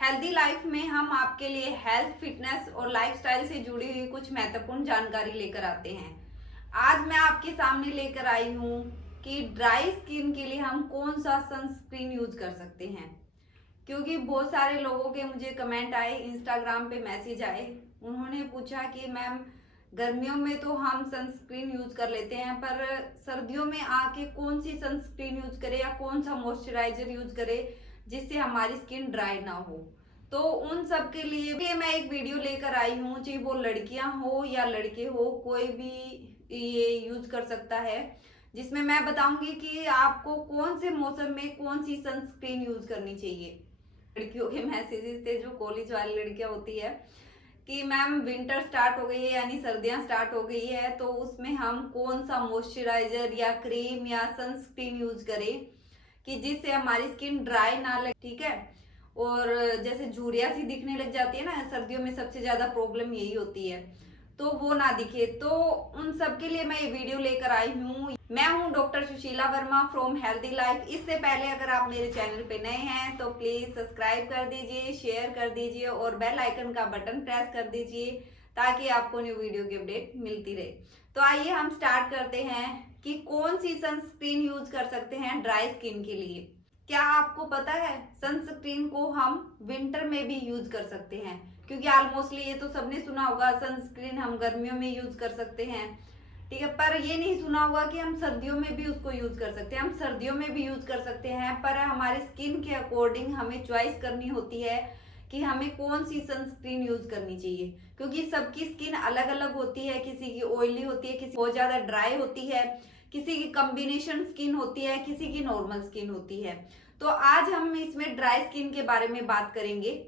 Healthy life में हम आपके लिए हेल्थ, फिटनेस और लाइफस्टाइल से जुड़ी हुई कुछ महत्वपूर्ण जानकारी लेकर आते हैं। आज मैं आपके सामने लेकर आई हूँ कि ड्राई स्किन के लिए हम कौन सा सनस्क्रीन यूज कर सकते हैं। क्योंकि बहुत सारे लोगों के मुझे कमेंट आए, इंस्टाग्राम पे मैसेज आए, उन्होंने पूछा कि मैम गर्मियों में तो हम सनस्क्रीन यूज कर लेते हैं, पर सर्दियों में आके कौन सी सनस्क्रीन यूज करें या कौन सा मॉइस्चराइजर यूज करें जिससे हमारी स्किन ड्राई ना हो। तो उन सब के लिए मैं एक वीडियो लेकर आई हूँ, चाहे वो लड़कियां हो या लड़के हो, कोई भी ये यूज कर सकता है, जिसमें मैं बताऊंगी कि आपको कौन से मौसम में कौन सी सनस्क्रीन यूज करनी चाहिए। लड़कियों के मैसेजेस थे, जो कॉलेज वाली लड़कियां होती है कि मैम विंटर स्टार्ट हो गई है यानी सर्दियां स्टार्ट हो गई है, तो उसमें हम कौन सा मॉइस्चराइजर या क्रीम या सनस्क्रीन यूज करें कि जिससे हमारी स्किन ड्राई ना लगे। ठीक है, और जैसे झुर्रियां सी दिखने लग जाती है ना, सर्दियों में सबसे ज्यादा प्रॉब्लम यही होती है, तो वो ना दिखे। तो उन सब के लिए मैं ये वीडियो लेकर आई हूँ। मैं हूँ doctor Sushila Verma from healthy life. इससे पहले अगर आप मेरे चैनल पे नए हैं तो प्लीज सब्सक्राइब कर दीजिए, शेयर कर दीजिए और बेल आइकन का बटन प्रेस कर दीजिए ताकि आपको न्यू वीडियो की अपडेट मिलती रहे। तो आइए हम स्टार्ट करते हैं कि कौन सी सनस्क्रीन यूज कर सकते हैं ड्राई स्किन के लिए। क्या आपको पता है सनस्क्रीन को हम विंटर में भी यूज कर सकते हैं? क्योंकि ऑलमोस्टली ये तो सबने सुना होगा सनस्क्रीन हम गर्मियों में यूज कर सकते हैं, ठीक है, पर ये नहीं सुना होगा कि हम सर्दियों में भी उसको यूज कर सकते हैं। हम सर्दियों में भी यूज कर सकते हैं, पर हमारे स्किन के अकॉर्डिंग हमें चॉइस करनी होती है कि हमें कौन सी सनस्क्रीन यूज करनी चाहिए, क्योंकि सबकी स्किन अलग अलग होती है। किसी की ऑयली होती है, किसी बहुत ज्यादा ड्राई होती है, किसी की कॉम्बिनेशन स्किन होती है, किसी की नॉर्मल स्किन होती है। तो आज हम इसमें ड्राई स्किन के बारे में बात करेंगे।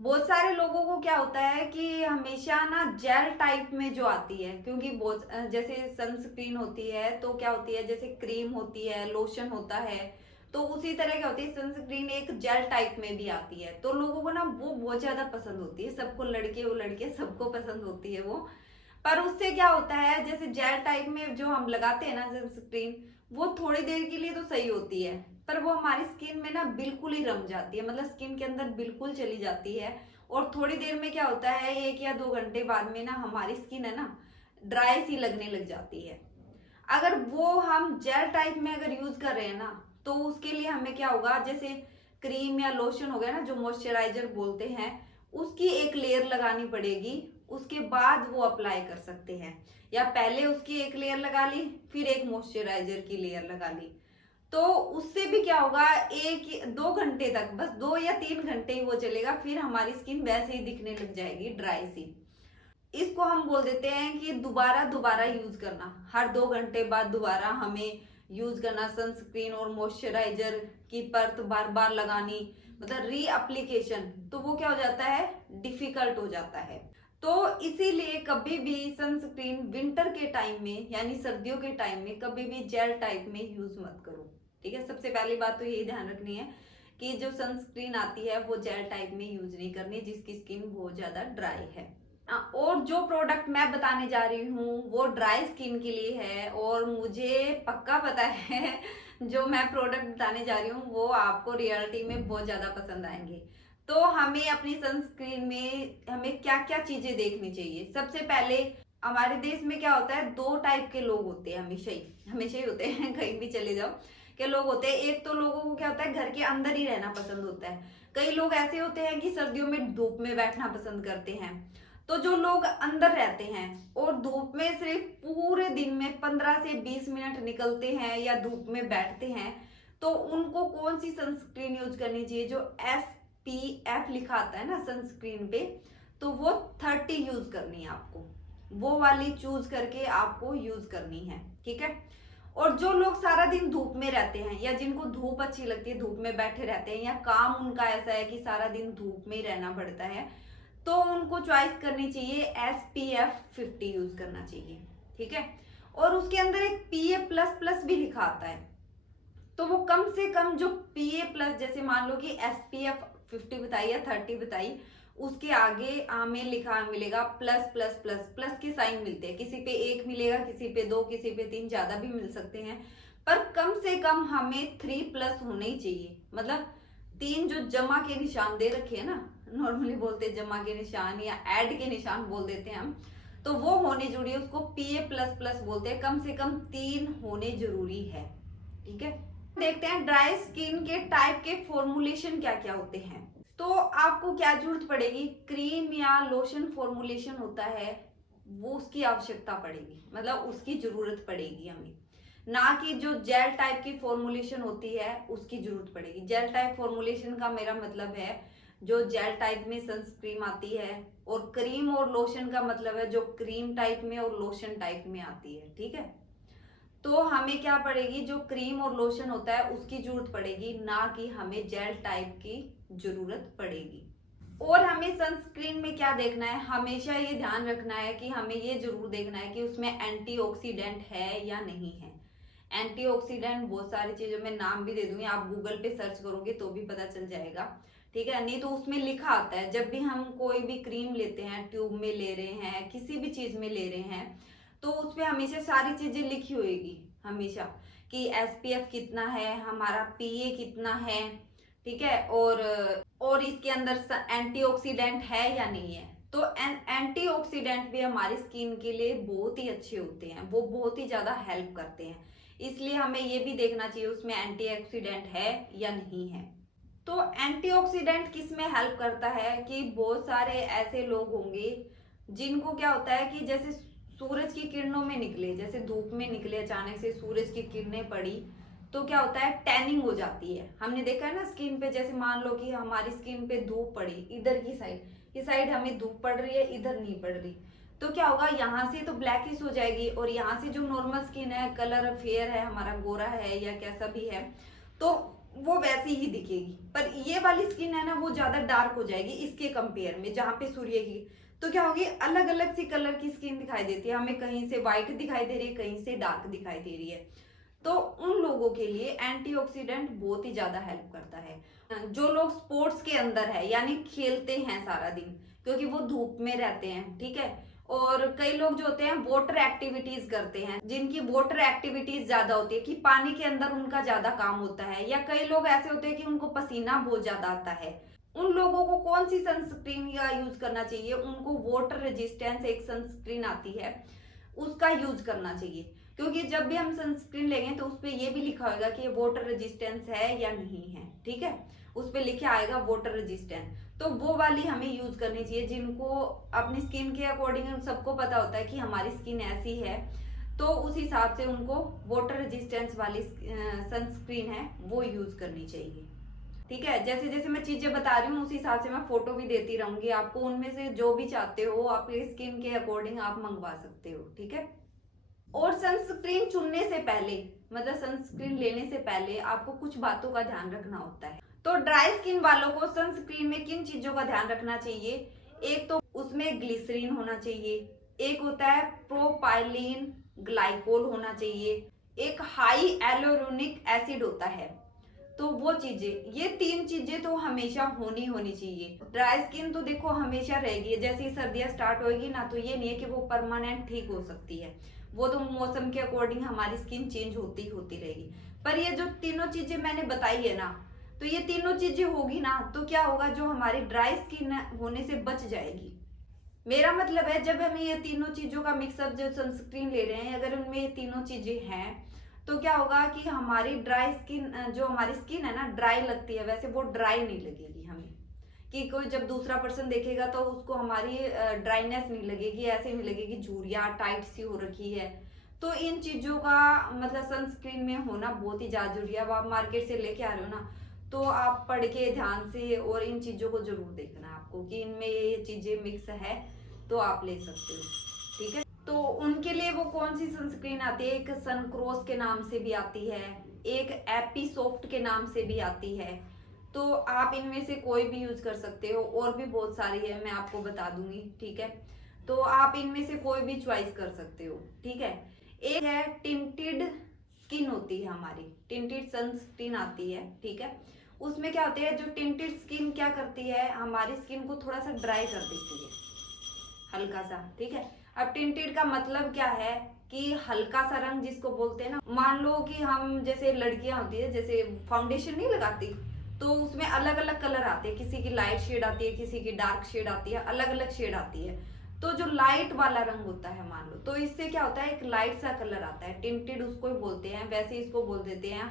बहुत सारे लोगों को क्या होता है कि हमेशा ना जेल टाइप में जो आती है, क्योंकि बहुत जैसे सनस्क्रीन होती है तो क्या होती है, जैसे क्रीम होती है, लोशन होता है, तो उसी तरह क्या होती है सनस्क्रीन एक जेल टाइप में भी आती है। तो लोगों को ना वो बहुत ज्यादा पसंद होती है, सबको, लड़के हो लड़के सबको पसंद होती है वो। पर उससे क्या होता है, जैसे जेल टाइप में जो हम लगाते हैं ना सनस्क्रीन, वो थोड़ी देर के लिए तो सही होती है, पर वो हमारी स्किन में ना बिल्कुल ही रम जाती है, मतलब स्किन के अंदर बिल्कुल चली जाती है। और थोड़ी देर में क्या होता है, 1 या 2 घंटे बाद में ना हमारी स्किन है ना ड्राई सी लगने लग जाती है। अगर वो हम जेल टाइप में अगर यूज कर रहे हैं ना, तो उसके लिए हमें क्या होगा, जैसे क्रीम या लोशन हो गया ना, जो मॉइस्चराइजर बोलते हैं, उसकी एक लेयर लगानी पड़ेगी। उसके बाद वो अप्लाई कर सकते हैं, या पहले उसकी एक लेयर लगा ली, फिर एक मॉइस्चराइजर की लेयर लगा ली। तो उससे भी क्या होगा, 1 2 घंटे तक, बस 2 या 3 घंटे ही वो चलेगा, फिर हमारी स्किन वैसे ही दिखने लग जाएगी ड्राई सी। इसको हम बोल देते हैं कि दोबारा दोबारा यूज करना, हर 2 घंटे बाद दोबारा हमें यूज करना सनस्क्रीन और मॉइस्चराइजर की परत बार बार लगानी, मतलब री एप्लीकेशन। तो वो क्या हो जाता है, डिफिकल्ट हो जाता है। तो इसीलिए कभी भी सनस्क्रीन विंटर के टाइम में यानी सर्दियों के टाइम में कभी भी जेल टाइप में यूज मत करो। ठीक है, सबसे पहली बात तो यही ध्यान रखनी है कि जो सनस्क्रीन आती है वो जेल टाइप में यूज नहीं करनी जिसकी स्किन बहुत ज्यादा ड्राई है। और जो प्रोडक्ट मैं बताने जा रही हूँ वो ड्राई स्किन के लिए है, और मुझे पक्का पता है जो मैं प्रोडक्ट बताने जा रही हूँ वो आपको रियलिटी में बहुत ज्यादा पसंद आएंगे। तो हमें अपनी सनस्क्रीन में हमें क्या क्या चीजें देखनी चाहिए। सबसे पहले, हमारे देश में क्या होता है, 2 टाइप के लोग होते हैं, हमेशा ही होते हैं कहीं भी चले जाओ के लोग होते हैं। एक तो लोगों को क्या होता है, घर के अंदर ही रहना पसंद होता है। कई लोग ऐसे होते हैं कि सर्दियों में धूप में बैठना पसंद करते हैं। तो जो लोग अंदर रहते हैं और धूप में सिर्फ पूरे दिन में 15 से 20 मिनट निकलते हैं या धूप में बैठते हैं, तो उनको कौन सी सनस्क्रीन यूज करनी चाहिए, जो SPF लिखा आता है ना सनस्क्रीन पे, तो वो 30 यूज करनी है आपको, वो वाली चूज करके आपको यूज करनी है। ठीक है, और जो लोग सारा दिन धूप में रहते हैं या जिनको धूप अच्छी लगती है, धूप में बैठे रहते हैं, या काम उनका ऐसा है कि सारा दिन धूप में ही रहना पड़ता है, तो उनको चॉइस करनी चाहिए SPF 50 यूज करना चाहिए। ठीक है, और उसके अंदर एक PA++ भी लिखा आता है, तो वो कम से कम जो PA+, जैसे मान लो कि SPF 50 बताई या 30 बताई, उसके आगे हमें लिखा मिलेगा प्लस प्लस प्लस प्लस के साइन मिलते हैं। किसी पे 1 मिलेगा, किसी पे 2, किसी पे 3, ज्यादा भी मिल सकते हैं, पर कम से कम हमें 3+ होने ही चाहिए। मतलब तीन जो जमा के निशान दे रखे हैं ना, नॉर्मली बोलते हैं जमा के निशान या ऐड के निशान बोल देते हैं हम, तो वो होने जरूरी है। उसको PA++ बोलते हैं। कम से कम 3 होने जरूरी है। ठीक है, देखते हैं ड्राई स्किन के टाइप के फॉर्मुलेशन क्या क्या होते हैं। तो आपको क्या जरूरत पड़ेगी, क्रीम या लोशन फॉर्मुलेशन होता है वो उसकी आवश्यकता पड़ेगी, मतलब उसकी जरूरत पड़ेगी हमें, ना कि जो जेल टाइप की फॉर्मुलेशन होती है उसकी जरूरत पड़ेगी। जेल टाइप फॉर्मुलेशन का मेरा मतलब है जो जेल टाइप में सनस्क्रीन आती है, और क्रीम और लोशन का मतलब है जो क्रीम टाइप में और लोशन टाइप में आती है। ठीक है, तो हमें क्या पड़ेगी, जो क्रीम और लोशन होता है उसकी जरूरत पड़ेगी, ना कि हमें जेल टाइप की जरूरत पड़ेगी। और हमें सनस्क्रीन में क्या देखना है, हमेशा ये ध्यान रखना है कि हमें ये जरूर देखना है कि उसमें एंटीऑक्सीडेंट है या नहीं है। एंटीऑक्सीडेंट बहुत सारी चीजों में नाम भी दे दूंगी, आप गूगल पे सर्च करोगे तो भी पता चल जाएगा। ठीक है, नहीं तो उसमें लिखा आता है। जब भी हम कोई भी क्रीम लेते हैं, ट्यूब में ले रहे हैं, किसी भी चीज में ले रहे हैं, तो उसपे हमेशा सारी चीजें लिखी होगी हमेशा, कि SPF कितना है, हमारा PA कितना है। ठीक है, और इसके अंदर एंटीऑक्सीडेंट है या नहीं है। तो एंटीऑक्सीडेंट भी हमारी स्किन के लिए बहुत ही अच्छे होते हैं, वो बहुत ही ज्यादा हेल्प करते हैं। इसलिए हमें ये भी देखना चाहिए उसमें एंटीऑक्सीडेंट है या नहीं है। तो एंटीऑक्सीडेंट किस में हेल्प करता है कि बहुत सारे ऐसे लोग होंगे जिनको क्या होता है कि जैसे सूरज की किरणों में निकले, जैसे धूप में निकले, अचानक से सूरज की किरणें पड़ी, तो क्या होता है, टैनिंग हो जाती है। हमने देखा है ना स्किन पे, जैसे मान लो कि हमारी स्किन पे धूप पड़ी, इधर की साइड, इस साइड हमें धूप पड़ रही है, इधर नहीं पड़ रही, तो क्या होगा, यहाँ से तो ब्लैकिश हो जाएगी, और यहाँ से जो नॉर्मल स्किन है, कलर फेयर है हमारा, गोरा है या कैसा भी है, तो वो वैसी ही दिखेगी। पर ये वाली स्किन है ना, वो ज्यादा डार्क हो जाएगी इसके कंपेयर में, जहाँ पे सूर्य की, तो क्या होगी, अलग अलग सी कलर की स्किन दिखाई देती है हमें, कहीं से व्हाइट दिखाई दे रही है, कहीं से डार्क दिखाई दे रही है। तो उन लोगों के लिए एंटीऑक्सीडेंट बहुत ही ज्यादा हेल्प करता है। जो लोग स्पोर्ट्स के अंदर है, यानी खेलते हैं सारा दिन, क्योंकि वो धूप में रहते हैं। ठीक है, और कई लोग जो होते हैं वाटर एक्टिविटीज करते हैं, जिनकी वाटर एक्टिविटीज ज्यादा होती है, कि पानी के अंदर उनका ज्यादा काम होता है, या कई लोग ऐसे होते हैं कि उनको पसीना बहुत ज्यादा आता है। उन लोगों को कौन सी सनस्क्रीन का यूज करना चाहिए, उनको वाटर रेजिस्टेंस एक सनस्क्रीन आती है, उसका यूज करना चाहिए। क्योंकि जब भी हम सनस्क्रीन लेंगे तो उसपे ये भी लिखा होगा कि ये वाटर रेजिस्टेंस है या नहीं है। ठीक है, उस पे लिखा आएगा वाटर रेजिस्टेंट, तो वो वाली हमें यूज करनी चाहिए। जिनको अपनी स्किन के अकॉर्डिंग सबको पता होता है कि हमारी स्किन ऐसी है, तो उस हिसाब से उनको वाटर रेजिस्टेंस वाली सनस्क्रीन है वो यूज करनी चाहिए। ठीक है, जैसे जैसे मैं चीजें बता रही हूँ उस हिसाब से मैं फोटो भी देती रहूंगी आपको, उनमें से जो भी चाहते हो आपके स्किन के अकॉर्डिंग आप मंगवा सकते हो। ठीक है, और सनस्क्रीन चुनने से पहले, मतलब सनस्क्रीन लेने से पहले आपको कुछ बातों का ध्यान रखना होता है। तो ड्राई स्किन वालों को सनस्क्रीन में किन चीजों का ध्यान रखना चाहिए, एक तो उसमें ग्लिसरीन होना चाहिए, एक होता है प्रोपाइलीन ग्लाइकोल होना चाहिए, एक हाई एलोरुनिक एसिड होता है। तो वो चीजें, ये 3 चीजें तो हमेशा होनी चाहिए। ड्राई स्किन तो देखो हमेशा रहेगी, जैसे ही सर्दियां स्टार्ट होगी ना, तो ये नहीं है कि वो परमानेंट ठीक हो सकती है, वो तो मौसम के अकॉर्डिंग हमारी स्किन चेंज होती होती रहेगी। पर ये जो तीनों चीजें मैंने बताई है ना, तो ये तीनों चीजें होगी ना, तो क्या होगा, जो हमारी ड्राई स्किन होने से बच जाएगी। मेरा मतलब है जब हमें ये तीनों चीजों का मिक्सअप, जो सनस्क्रीन ले रहे हैं, अगर उनमें ये तीनों चीजें हैं, तो क्या होगा कि हमारी ड्राई स्किन, जो हमारी स्किन है ना, ड्राई लगती है, वैसे वो ड्राई नहीं लगेगी हमें, कि कोई जब दूसरा पर्सन देखेगा तो उसको हमारी ड्राईनेस नहीं लगेगी, ऐसे नहीं लगेगी झुर्रियाँ टाइट सी हो रखी है। तो इन चीजों का मतलब सनस्क्रीन में होना बहुत ही ज्यादा जरूरी है। अब आप मार्केट से लेके आ रहे हो ना, तो आप पढ़ के ध्यान से और इन चीजों को जरूर देखना है आपको कि इनमें ये चीजें मिक्स है, तो आप ले सकते हो। ठीक है, तो उनके लिए वो कौन सी सनस्क्रीन आती है, एक सनक्रॉस के नाम से भी आती है, एक एपीसॉफ्ट के नाम से भी आती है। तो आप इनमें से कोई भी यूज कर सकते हो, और भी बहुत सारी है, मैं आपको बता दूंगी। ठीक है, तो आप इनमें से कोई भी चॉइस कर सकते हो। ठीक है, एक है टिंटेड स्किन होती है हमारी, टिंटेड सनस्क्रीन आती है। ठीक है, उसमें क्या होती है, जो टिंटेड स्किन क्या करती है, हमारी स्किन को थोड़ा सा ड्राई कर देती है, हल्का सा। ठीक है, अब टिंटेड का मतलब क्या है कि हल्का सा रंग जिसको बोलते हैं ना, मान लो कि हम जैसे लड़कियां होती है, जैसे फाउंडेशन नहीं लगाती, तो उसमें अलग अलग कलर आते हैं, किसी की लाइट शेड आती है, किसी की डार्क शेड आती है, अलग अलग शेड आती है। तो जो लाइट वाला रंग होता है मान लो, तो इससे क्या होता है, एक लाइट सा कलर आता है, टिंटेड उसको ही बोलते हैं। वैसे इसको बोल देते हैं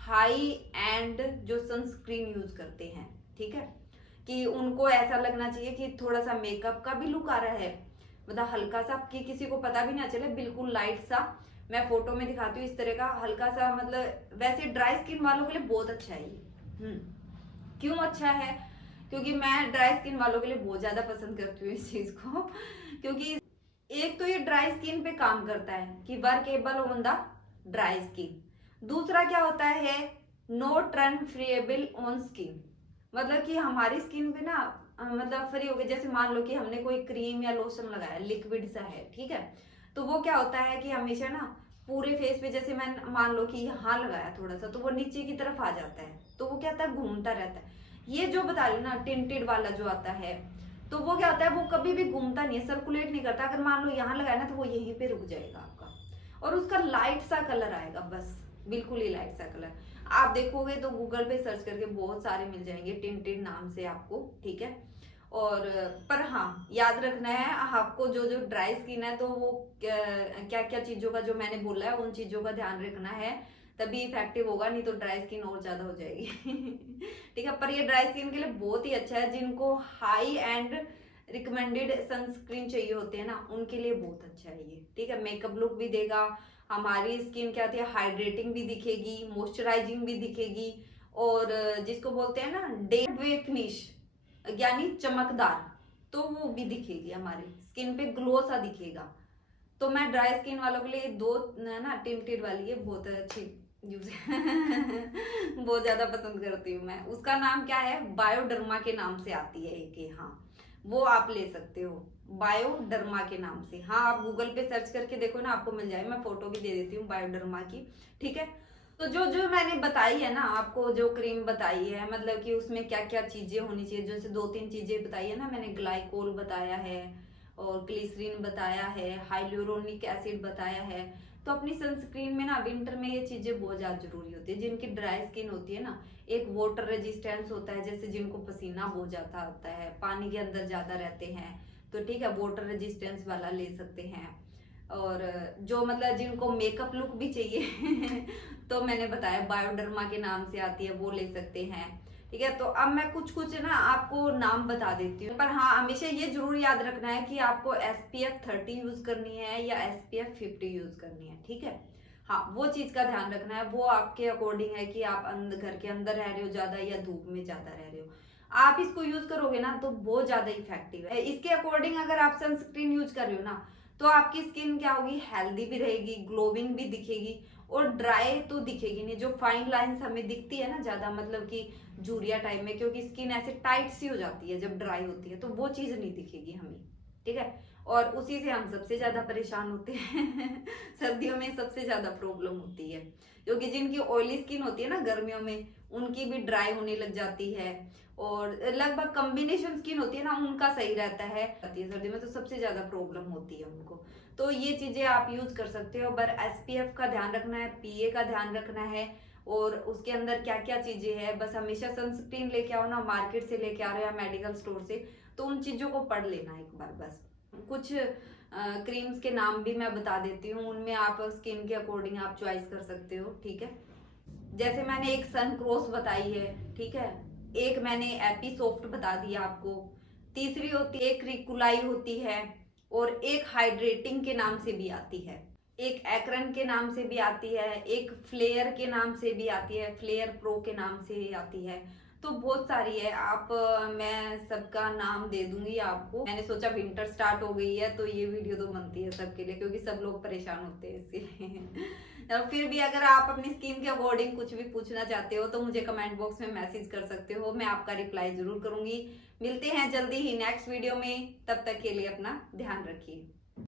हाई एंड जो सनस्क्रीन यूज करते हैं, ठीक है, कि उनको ऐसा लगना चाहिए कि थोड़ा सा मेकअप का भी लुक आ रहा है, मतलब हल्का सा, कि किसी को पता भी ना चले, बिल्कुल लाइट सा। मैं फोटो में दिखाती हूँ इस तरह का हल्का सा, मतलब वैसे ड्राई स्किन वालों के लिए बहुत अच्छा है ये। क्यों अच्छा है, क्योंकि मैं ड्राई स्किन वालों के लिए बहुत ज्यादा पसंद करती हूँ इस चीज को, क्योंकि एक तो ये ड्राई स्किन पे काम करता है कि workable on the dry skin. दूसरा क्या होता है, नो ट्रांसफरेबल ऑन स्किन, मतलब कि हमारी स्किन पे ना मतलब फ्री हो गए। जैसे मान लो कि हमने कोई क्रीम या लोशन लगाया, लिक्विड सा है, ठीक है, तो वो क्या होता है कि हमेशा ना पूरे फेस पे, जैसे मैं मान लो कि यहाँ लगाया थोड़ा सा, तो वो नीचे की तरफ आ जाता है, तो वो क्या होता है, घूमता रहता है। ये जो बता रही हूँ ना, टिंटेड वाला जो आता है, तो वो क्या होता है, वो कभी भी घूमता नहीं है, सर्कुलेट नहीं करता। अगर मान लो यहाँ लगाया ना, तो वो यहीं पे रुक जाएगा आपका, और उसका लाइट सा कलर आएगा, बस बिल्कुल ही लाइट सा कलर। आप देखोगे तो गूगल पे सर्च करके बहुत सारे मिल जाएंगे टिंटेड नाम से आपको, ठीक है। और पर हाँ, याद रखना है आपको, जो जो ड्राई स्किन है, तो वो क्या क्या चीजों का जो मैंने बोला है, उन चीजों का ध्यान रखना है, तभी इफेक्टिव होगा, नहीं तो ड्राई स्किन और ज्यादा हो जाएगी। ठीक है, पर ये ड्राई स्किन के लिए बहुत ही अच्छा है। जिनको हाई एंड रिकमेंडेड सनस्क्रीन चाहिए होते हैं ना, उनके लिए बहुत अच्छा है ये, ठीक है। मेकअप लुक भी देगा, हमारी स्किन क्या होती है, हाइड्रेटिंग भी दिखेगी, मॉइस्चराइजिंग भी दिखेगी, और जिसको बोलते हैं ना डे वे फिनिश, यानी चमकदार, तो वो भी दिखेगी, हमारी स्किन पे ग्लो सा दिखेगा। तो मैं ड्राई स्किन वालों के लिए दो ना टिंटेड वाली है बहुत अच्छी यूज बहुत ज्यादा पसंद करती हूँ मैं। उसका नाम क्या है, बायोडर्मा के नाम से आती है एक, हाँ वो आप ले सकते हो बायोडर्मा के नाम से। हाँ, आप गूगल पे सर्च करके देखो ना, आपको मिल जाए, मैं फोटो भी दे देती हूँ बायोडर्मा की, ठीक है। तो जो जो मैंने बताई है ना आपको, जो क्रीम बताई है, मतलब कि उसमें क्या क्या चीजें होनी चाहिए, जैसे 2-3 चीजें बताई है ना मैंने, ग्लाइकोल बताया है, और ग्लिसरीन बताया है, हाइलुरोनिक एसिड बताया है। तो अपनी सनस्क्रीन में ना विंटर में ये चीजें बहुत ज्यादा जरूरी होती है। जिनकी ड्राई स्किन होती है ना, एक वाटर रेजिस्टेंस होता है, जैसे जिनको पसीना बहुत ज्यादा आता है, पानी के अंदर ज्यादा रहते हैं, तो ठीक है, वाटर रेजिस्टेंस वाला ले सकते हैं। और जो मतलब जिनको मेकअप लुक भी चाहिए तो मैंने बताया बायोडर्मा के नाम से आती है, वो ले सकते हैं, ठीक है। तो अब मैं कुछ कुछ ना आपको नाम बता देती हूँ, पर हाँ हमेशा ये जरूर याद रखना है कि आपको SPF 30 यूज करनी है या SPF 50 यूज करनी है, ठीक है। हाँ, वो चीज का ध्यान रखना है, वो आपके अकॉर्डिंग है कि आप घर के अंदर रह रहे हो ज्यादा या धूप में ज्यादा रह रहे हो। आप इसको यूज करोगे ना तो बहुत ज्यादा इफेक्टिव है। इसके अकॉर्डिंग अगर आप सनस्क्रीन यूज कर रहे हो ना, तो आपकी स्किन क्या होगी, हेल्दी भी रहेगी, ग्लोविंग भी दिखेगी, और ड्राई तो दिखेगी नहीं। जो फाइन लाइंस हमें दिखती है ना ज्यादा, मतलब कि जूरिया टाइप में, क्योंकि स्किन ऐसे टाइट सी हो जाती है जब ड्राई होती है, तो वो चीज नहीं दिखेगी हमें, ठीक है। और उसी से हम सबसे ज्यादा परेशान होते हैं सर्दियों में सबसे ज्यादा प्रॉब्लम होती है, क्योंकि जिनकी ऑयली स्किन होती है ना गर्मियों में, उनकी भी ड्राई होने लग जाती है, और लगभग कॉम्बिनेशन स्किन होती है ना, उनका सही रहता है। सर्दी में तो सबसे ज्यादा प्रॉब्लम होती है उनको। तो ये चीजें आप यूज कर सकते हो, पर SPF का ध्यान रखना है, PA का ध्यान रखना है, और उसके अंदर क्या क्या चीजें हैं। बस हमेशा सनस्क्रीन लेके आओ ना, मार्केट से लेके आ रहे हो या मेडिकल स्टोर से, तो उन चीजों को पढ़ लेना एक बार। बस कुछ क्रीम्स के नाम भी मैं बता देती हूँ, उनमें आप स्किन के अकॉर्डिंग आप चॉइस कर सकते हो, ठीक है। जैसे मैंने एक सन क्रॉस बताई है, ठीक है, एक मैंने एपी सॉफ्ट बता दिया आपको, तीसरी होती है एक रिकुलाई होती है, और एक हाइड्रेटिंग के नाम से भी आती है, एक एक्रन के नाम से भी आती है, एक फ्लेयर के नाम से भी आती है, फ्लेयर प्रो के नाम से आती है। तो बहुत सारी है, आप मैं सबका नाम दे दूंगी आपको। मैंने सोचा विंटर स्टार्ट हो गई है तो ये वीडियो तो बनती है सबके लिए, क्योंकि सब लोग परेशान होते हैं इसके फिर भी अगर आप अपनी स्किन के अकॉर्डिंग कुछ भी पूछना चाहते हो तो मुझे कमेंट बॉक्स में मैसेज कर सकते हो, मैं आपका रिप्लाई जरूर करूंगी। मिलते हैं जल्दी ही नेक्स्ट वीडियो में, तब तक के लिए अपना ध्यान रखिए।